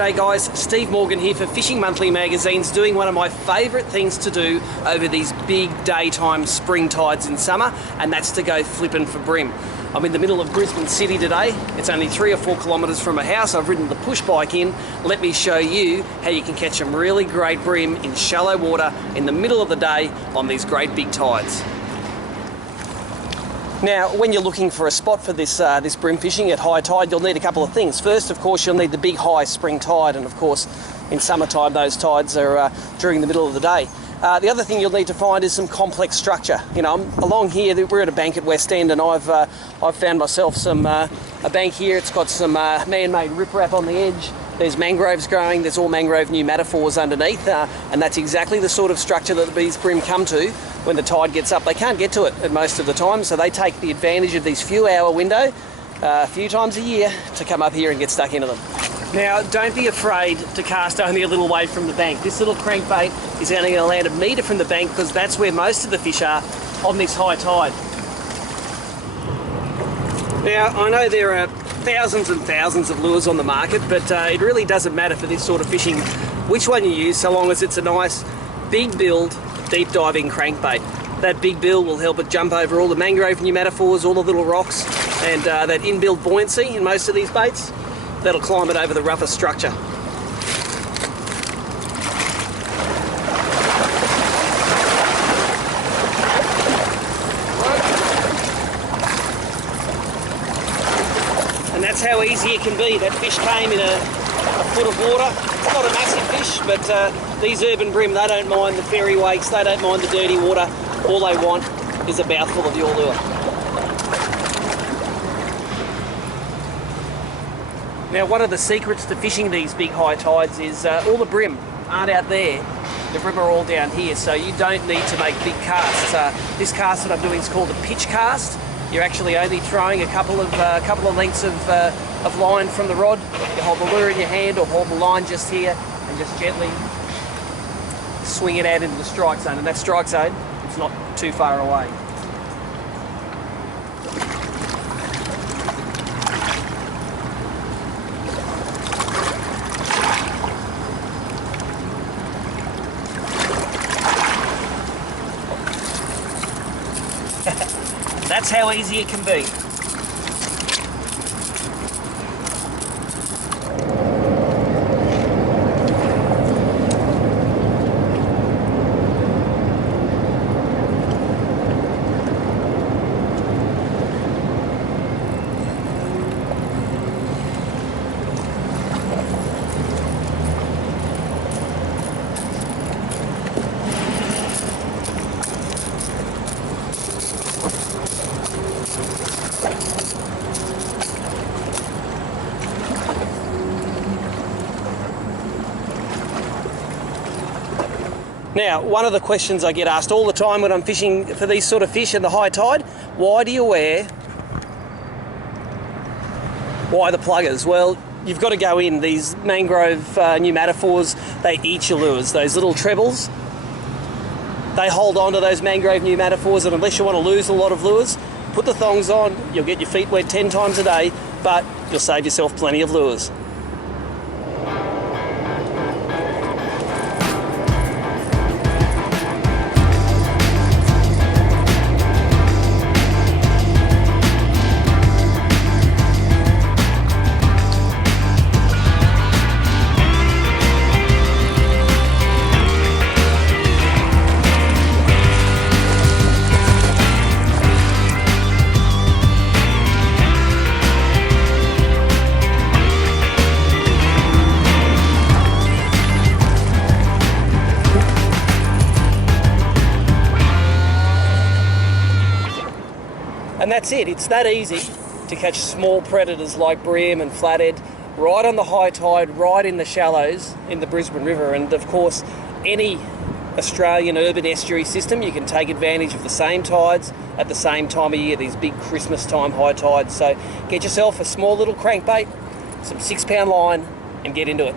G'day guys, Steve Morgan here for Fishing Monthly Magazine's doing one of my favourite things to do over these big daytime spring tides in summer, and that's to go flipping for bream. I'm in the middle of Brisbane City today. It's only 3 or 4 kilometres from my house. I've ridden the push bike in. Let me show you how you can catch some really great bream in shallow water in the middle of the day on these great big tides. Now, when you're looking for a spot for this bream fishing at high tide, you'll need a couple of things. First, of course, you'll need the big high spring tide, and of course, in summertime, those tides are during the middle of the day. The other thing you'll need to find is some complex structure. You know, along here, we're at a bank at West End, and I've found myself a bank here. It's got some man-made riprap on the edge. There's mangroves growing. There's all mangrove pneumatophores underneath, and that's exactly the sort of structure that these bream come to when the tide gets up. They can't get to it at most of the time, so they take the advantage of these few-hour window a few times a year to come up here and get stuck into them. Now, don't be afraid to cast only a little way from the bank. This little crankbait is only going to land a metre from the bank because that's where most of the fish are on this high tide. Now, I know there are thousands and thousands of lures on the market, but it really doesn't matter for this sort of fishing which one you use, so long as it's a nice big build, deep diving crankbait. That big bill will help it jump over all the mangrove pneumatophores, all the little rocks, and that inbuilt buoyancy in most of these baits, that'll climb it over the roughest structure. And that's how easy it can be. That fish came in a foot of water. It's not a massive fish, but these urban bream, they don't mind the ferry wakes, they don't mind the dirty water. All they want is a mouthful of your lure. Now, one of the secrets to fishing these big high tides is all the bream aren't out there. The bream are all down here, so you don't need to make big casts. This cast that I'm doing is called a pitch cast. You're actually only throwing a couple of lengths of line from the rod. You hold the lure in your hand or hold the line just here and just gently swing it out into the strike zone. And that strike zone is not too far away. That's how easy it can be. Now, one of the questions I get asked all the time when I'm fishing for these sort of fish in the high tide, why do you wear, why the pluggers? Well, you've got to go in. These mangrove pneumatophores, they eat your lures. Those little trebles, they hold on to those mangrove pneumatophores, and unless you want to lose a lot of lures, put the thongs on, you'll get your feet wet 10 times a day, but you'll save yourself plenty of lures. And that's it. It's that easy to catch small predators like bream and flathead right on the high tide, right in the shallows in the Brisbane River. And of course, any Australian urban estuary system, you can take advantage of the same tides at the same time of year, these big Christmas time high tides. So get yourself a small little crankbait, some 6-pound line, and get into it.